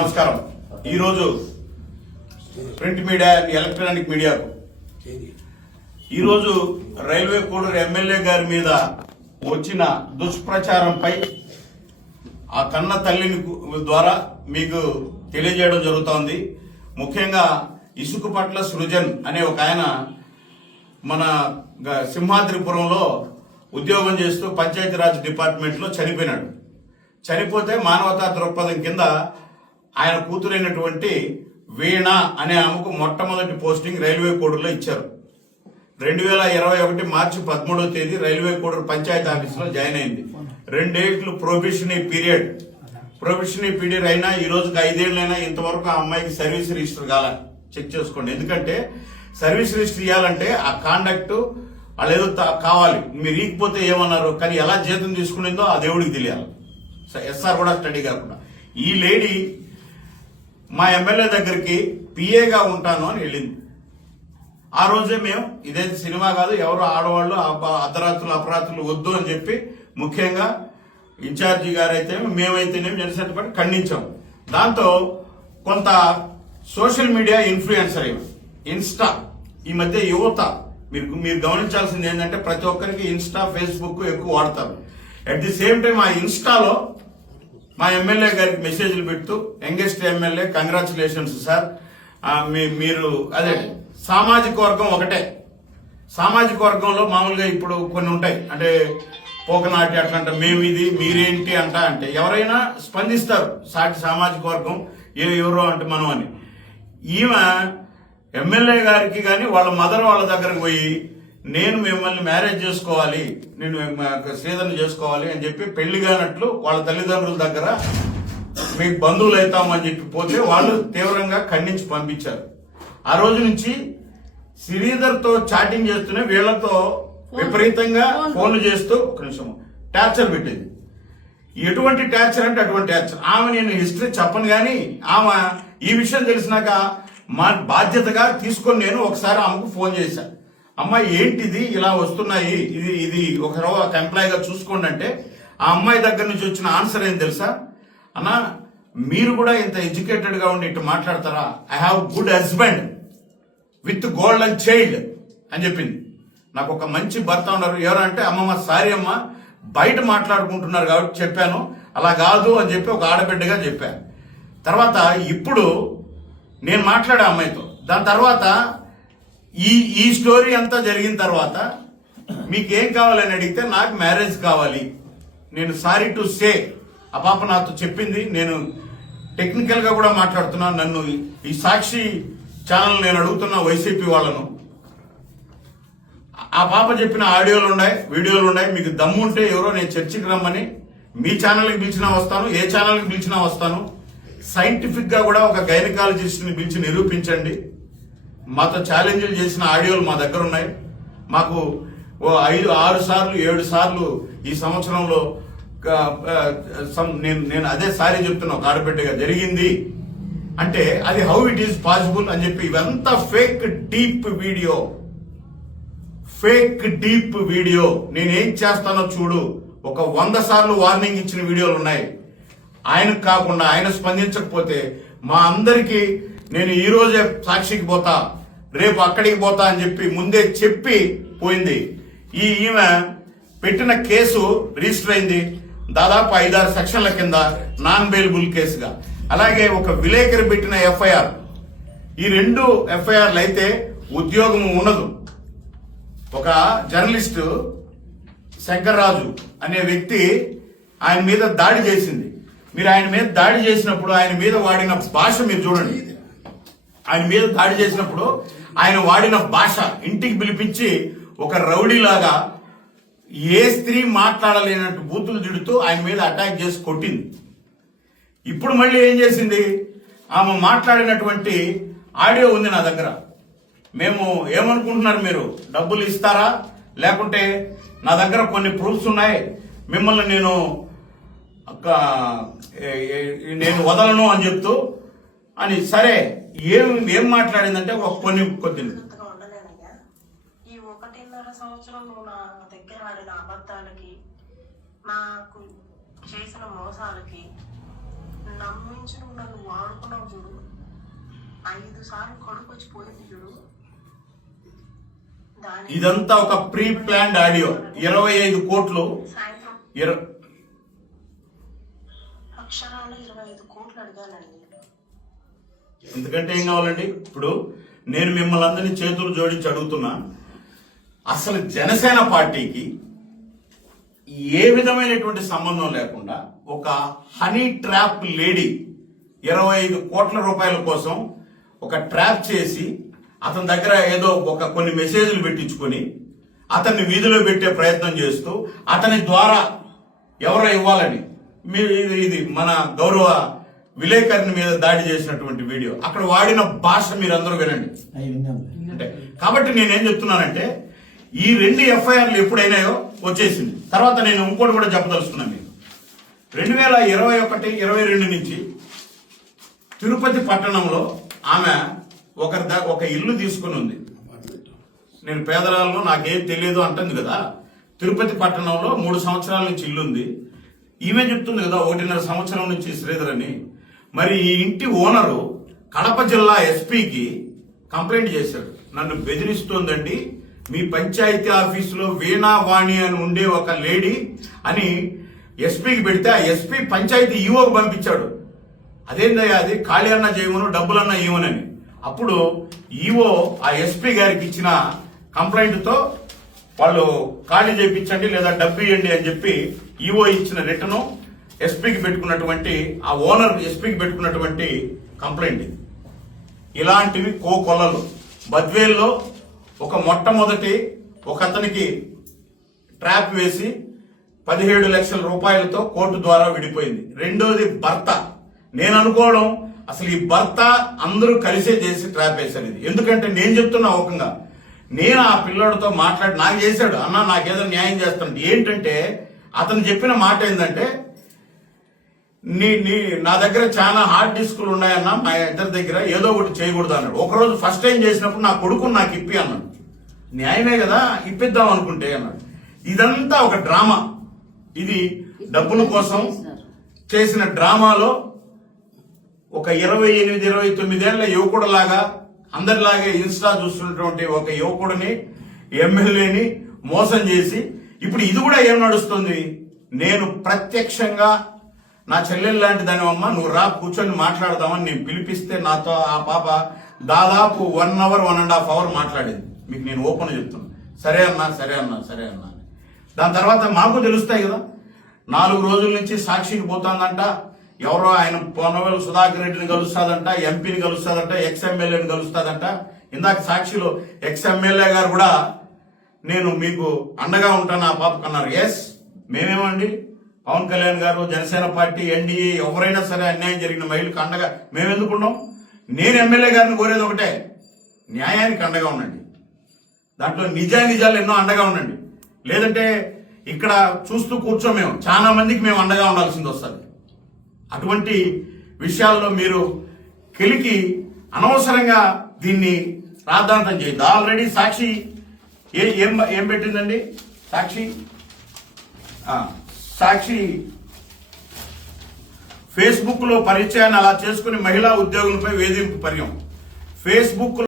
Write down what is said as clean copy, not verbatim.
నమస్కారం. ఈరోజు print media electronic మీడియాకు ఈరోజు రైల్వే కోడూరు ఎమ్మెల్యే గారి మీద వచ్చిన దుష్ప్రచారంపై ఆ కన్న తల్లిని ద్వారా మీకు తెలియజేయడం జరుగుతోంది. ముఖ్యంగా ఇసుకపట్ల సృజన్ అనే ఒక ఆయన మన సింహాద్రిపురంలో ఉద్యోగం చేస్తూ పంచాయతీరాజ్ డిపార్ట్మెంట్లో చనిపోయినాడు. చనిపోతే మానవతా దృక్పథం కింద ఆయన కూతురైనటువంటి వీణ అనే ఆమెకు మొట్టమొదటి పోస్టింగ్ రైల్వే కోడూరులో ఇచ్చారు. 2021 మార్చి 13వ తేదీ రైల్వే కోడూరు పంచాయతీ ఆఫీసులో జాయిన్ అయింది. 2 ఏళ్లు ప్రొబేషనరీ పీరియడ్ అయినా ఈ రోజుకి 5 ఏళ్ళైనా ఇంతవరకు ఆ అమ్మాయికి సర్వీస్ రిజిస్టర్ కాల. చెక్ చేసుకోండి. ఎందుకంటే సర్వీస్ రిజిస్టర్ ఇవ్వాలంటే ఆ కాండక్ట్ వాళ్ళు ఏదో కావాలి. మీరు ఇకపోతే ఏమన్నారు, కానీ ఎలా జీతం తీసుకునేదో ఆ దేవుడికి తెలియాలి. ఎస్ఆర్ కూడా స్టడీ కాకుండా ఈ లేడీ మా ఎమ్మెల్యే దగ్గరికి పిఏగా ఉంటాను అని వెళ్ళింది. ఆ రోజే మేము ఇదే సినిమా కాదు, ఎవరు ఆడవాళ్ళు అర్ధరాత్రులు అపరాత్రులు వద్దు అని చెప్పి ముఖ్యంగా ఇన్ఛార్జి గారైతే మేమైతేనేమి జనసేన పార్టీ ఖండించాం. దాంతో కొంత సోషల్ మీడియా ఇన్ఫ్లుయెన్సర్ ఇన్స్టా ఈ మధ్య యువత మీరు గమనించాల్సింది ఏంటంటే ప్రతి ఒక్కరికి ఇన్స్టా ఫేస్బుక్ ఎక్కువ వాడతారు. అట్ ది సేమ్ టైం ఆ ఇన్స్టాలో మా ఎమ్మెల్యే గారికి మెసేజ్లు పెడుతూ యంగెస్ట్ ఎమ్మెల్యే కంగ్రాచులేషన్స్ సార్, మీరు అదే సామాజిక వర్గం ఒకటే. సామాజిక వర్గంలో మామూలుగా ఇప్పుడు కొన్ని ఉంటాయి, అంటే పోకనాటి అట్లంట, మేము ఇది మీరేంటి అంటే ఎవరైనా స్పందిస్తారు సాటి సామాజిక వర్గం ఎవరో అంటే మనం అని. ఈమె ఎమ్మెల్యే గారికి కానీ వాళ్ళ మదర్ వాళ్ళ దగ్గరకు పోయి నేను మిమ్మల్ని మ్యారేజ్ చేసుకోవాలి, నేను శ్రీధర్ని చేసుకోవాలి అని చెప్పి పెళ్లి కానట్లు వాళ్ళ తల్లిదండ్రుల దగ్గర మీకు బంధువులు అవుతామని చెప్పి పోతే వాళ్ళు తీవ్రంగా ఖండించి పంపించారు. ఆ రోజు నుంచి శ్రీధర్తో చాటింగ్ చేస్తూనే వీళ్లతో విపరీతంగా ఫోన్లు చేస్తూ ఒక నిమిషం టార్చర్ పెట్టింది. ఎటువంటి టార్చర్ అంటే అటువంటి టార్చర్. ఆమె నేను హిస్టరీ చెప్పను కానీ ఆమె ఈ విషయం తెలిసినాక మా బాధ్యతగా తీసుకొని నేను ఒకసారి ఆమెకు ఫోన్ చేశాను. అమ్మాయి ఏంటిది ఇలా వస్తున్నాయి, ఇది ఒక ఎంప్లాయీగా చూసుకోండి అంటే ఆ అమ్మాయి దగ్గర నుంచి వచ్చిన ఆన్సర్ ఏం తెలుసా, అన్నా మీరు కూడా ఇంత ఎడ్యుకేటెడ్ గా ఉండి ఇట్లా మాట్లాడతారా, I have good husband with golden child అని చెప్పింది. నాకు ఒక మంచి భర్త ఉన్నారు. ఎవరంటే అమ్మమ్మ సారీ అమ్మ బయట మాట్లాడుకుంటున్నారు కాబట్టి చెప్పాను, అలా కాదు అని చెప్పి ఒక ఆడబిడ్డగా చెప్పాను. తర్వాత ఇప్పుడు నేను మాట్లాడే అమ్మాయితో దాని తర్వాత ఈ స్టోరీ అంతా జరిగిన తర్వాత మీకేం కావాలని అడిగితే నాకు మ్యారేజ్ కావాలి, నేను సారీ టు సే ఆ పాప నాతో చెప్పింది. నేను టెక్నికల్ గా కూడా మాట్లాడుతున్నాను. నన్ను ఈ సాక్షి ఛానల్ నేను అడుగుతున్నా వైసీపీ వాళ్ళను, ఆ పాప చెప్పిన ఆడియోలు ఉన్నాయి, వీడియోలు ఉన్నాయి. మీకు దమ్ము ఉంటే ఎవరో నేను చర్చికి రమ్మని మీ ఛానల్కి పిలిచినా వస్తాను, ఏ ఛానల్కి పిలిచినా వస్తాను. సైంటిఫిక్ గా కూడా ఒక గైనకాలజిస్ట్ ని పిలిచి నిరూపించండి. మాతో ఛాలెంజ్లు చేసిన ఆడియోలు మా దగ్గర ఉన్నాయి. మాకు 5, 6 సార్లు 7 సార్లు ఈ సంవత్సరంలో నేను అదే సారీ చెప్తున్నా, ఒక ఆడబిడ్డగా జరిగింది అంటే అది హౌ ఇట్ ఈస్ పాసిబుల్ అని చెప్పి ఇవంతా ఫేక్ డీప్ వీడియో. నేనేం చేస్తానో చూడు, ఒక 100 సార్లు వార్నింగ్ ఇచ్చిన వీడియోలు ఉన్నాయి. ఆయనకు కాకుండా ఆయన స్పందించకపోతే మా అందరికీ నేను ఈ రోజే సాక్షికి పోతా, రేపు అక్కడికి పోతా అని చెప్పి ముందే చెప్పి పోయింది. ఈమె పెట్టిన కేసు రిజిస్టర్ అయింది దాదాపు 5-6 సెక్షన్ల కింద నాన్ బెయిలబుల్ కేసుగా. అలాగే ఒక విలేకరి పెట్టిన ఎఫ్ఐఆర్, ఈ 2 ఎఫ్ఐఆర్లు అయితే ఉద్యోగం ఉండదు. ఒక జర్నలిస్టు శంకర్రాజు అనే వ్యక్తి ఆయన మీద దాడి చేసింది. మీరు ఆయన మీద దాడి చేసినప్పుడు ఆయన మీద వాడిన భాష మీరు చూడండి. ఆయన మీద దాడి చేసినప్పుడు ఆయన వాడిన భాష ఇంటికి పిలిపించి ఒక రౌడీలాగా ఏ స్త్రీ మాట్లాడలేనట్టు బూతులు తిడుతూ ఆయన మీద అటాక్ చేసి కొట్టింది. ఇప్పుడు మళ్ళీ ఏం చేసింది, ఆమె మాట్లాడినటువంటి ఆడియో ఉంది నా దగ్గర. మేము ఏమనుకుంటున్నారు, మీరు డబ్బులు ఇస్తారా లేకుంటే నా దగ్గర కొన్ని ప్రూఫ్స్ ఉన్నాయి, మిమ్మల్ని నేను వదలను అని చెప్తూ అని. సరే ఏం మాట్లాడిందంటే కొన్ని ఈ 1.5 సంవత్సరం నువ్వు నా దగ్గర ఆడిన అబద్ధాలకి, నాకు చేసిన మోసాలకి నమ్మించి నువ్వు నన్ను వాడుకున్నావు చూడు. 5 సార్లు కడుపు వచ్చి పోయింది చూడు. ఇదంతా ఒక ప్రీ ప్లాన్డ్ ఆడియో. 25 కోట్లు సాయంత్రం అక్షరాలు 25 కోట్లు అడిగానండి. ఎందుకంటే ఏం కావాలండి? ఇప్పుడు నేను మిమ్మల్ని అందరినీ చేతులు జోడించి అడుగుతున్నా, అసలు జనసేన పార్టీకి ఏ విధమైనటువంటి సంబంధం లేకుండా ఒక హనీ ట్రాప్ లేడీ 25 కోట్ల రూపాయల కోసం ఒక ట్రాప్ చేసి అతని దగ్గర ఏదో కొన్ని మెసేజ్లు పెట్టించుకొని అతన్ని వీధిలో పెట్టే ప్రయత్నం చేస్తూ అతని ద్వారా ఎవరో ఇవ్వాలని మీరు ఇది మన గౌరవ విలేకరుని మీద దాడి చేసినటువంటి వీడియో. అక్కడ వాడిన భాష మీరందరూ వినండి. అంటే కాబట్టి నేనేం చెప్తున్నానంటే ఈ 2 ఎఫ్ఐఆర్లు ఎప్పుడైనాయో వచ్చేసింది. తర్వాత నేను ఇంకోటి కూడా చెప్పదలుచుకున్నాను. మీకు 2021-22 నుంచి తిరుపతి పట్టణంలో ఆమె ఒక ఇల్లు తీసుకుని ఉంది. నేను పేదరాలను నాకేం తెలియదు అంటుంది కదా. తిరుపతి పట్టణంలో 3 సంవత్సరాల నుంచి ఇల్లు ఉంది. ఈమె చెప్తుంది కదా 1.5 సంవత్సరం నుంచి శ్రీధర్ అని. మరి ఈ ఇంటి ఓనరు కడప జిల్లా ఎస్పీకి కంప్లైంట్ చేశాడు. నన్ను బెదిరిస్తోందండి, మీ పంచాయతీ ఆఫీసులో వీణావాణి అని ఉండే ఒక లేడీ అని ఎస్పీకి పెడితే ఆ ఎస్పీ పంచాయతీ ఈవోకి పంపించాడు. అదేందయ్యా అది, ఖాళీ అన్నా చేయమను డబ్బులన్నా ఇవ్వనని. అప్పుడు ఈవో ఆ ఎస్పీ గారికి ఇచ్చిన కంప్లైంట్తో వాళ్ళు ఖాళీ చేయించండి లేదా డబ్బు ఇవ్వండి అని చెప్పి ఈవో ఇచ్చిన రిటర్ను ఎస్పీకి పెట్టుకున్నటువంటి ఆ ఓనర్ ఎస్పీకి పెట్టుకున్నటువంటి కంప్లైంట్. ఇలాంటివి కోకొల్లలు. బద్వేల్లో మొట్టమొదటి ఒక అతనికి ట్రాప్ వేసి 17 లక్షల రూపాయలతో కోర్టు ద్వారా విడిపోయింది. రెండోది భర్త. నేను అనుకోవడం అసలు ఈ భర్త అందరూ కలిసే చేసి ట్రాప్ వేశారు ఇది. ఎందుకంటే నేను చెప్తున్నా ఒకంగా నేను ఆ పిల్లోడితో మాట్లాడి నాకు చేశాడు, అన్న నాకేదో న్యాయం చేస్తాను. ఏంటంటే అతను చెప్పిన మాట ఏంటంటే నా దగ్గర చాలా హార్డ్ డిస్కులు ఉన్నాయన్నా, మా ఇద్దరి దగ్గర ఏదో ఒకటి చేయకూడదు అన్నాడు. ఒకరోజు ఫస్ట్ టైం చేసినప్పుడు నా కొడుకుని నాకు ఇప్పి అన్నాడు. న్యాయమే కదా, ఇప్పిద్దాం అనుకుంటే అన్నాడు. ఇదంతా ఒక డ్రామా. ఇది డబ్బుల కోసం చేసిన డ్రామాలో ఒక 28-29 ఏళ్ల యువకుడులాగా అందరిలాగే ఇన్స్టా చూస్తున్నటువంటి ఒక యువకుడిని ఎమ్మెల్యేని మోసం చేసి ఇప్పుడు ఇది కూడా ఏం నడుస్తుంది. నేను ప్రత్యక్షంగా నా చెల్లెలు లాంటి దానివమ్మ నువ్వు రా కూర్చొని మాట్లాడదామని నేను పిలిపిస్తే నాతో ఆ పాప దాదాపు 1 అవర్ 1.5 అవర్ మాట్లాడింది. మీకు నేను ఓపెన్ చెప్తున్నా. సరే అన్నా సరే అన్నా సరే అన్నా. దాని తర్వాత మాకు తెలుస్తాయి కదా. 4 రోజుల నుంచి సాక్షికి పోతుందంట. ఎవరో ఆయన పొన్నవేలు సుధాకర్ రెడ్డిని కలుస్తాదంట, ఎంపీని కలుస్తాదంట, ఎక్స్ఎమ్మెల్యేని కలుస్తాదంట. ఇందాక సాక్షిలో ఎక్స్ఎమ్మెల్యే గారు కూడా నేను మీకు అండగా ఉంటాను ఆ పాపకు అన్నారు. ఎస్, మేమేమండి పవన్ కళ్యాణ్ గారు, జనసేన పార్టీ, ఎన్డీఏ ఎవరైనా సరే అన్యాయం జరిగిన మహిళలకు అండగా మేమెందుకున్నాం. నేను ఎమ్మెల్యే గారిని కోరేది ఒకటే, న్యాయానికి అండగా ఉండండి. దాంట్లో నిజాలు ఎన్నో అండగా ఉండండి. లేదంటే ఇక్కడ చూస్తూ కూర్చో మేము చాలా మందికి మేము అండగా ఉండాల్సింది వస్తుంది. అటువంటి విషయాల్లో మీరు కెలికి అనవసరంగా దీన్ని రాద్ధాంతం చేయదు. ఆల్రెడీ సాక్షి ఏం పెట్టిందండి. సాక్షి ఫేస్బుక్ లో పరిచయాన్ని అలా చేసుకుని మహిళా ఉద్యోగులపై వేధింపు పర్యం. ఫేస్బుక్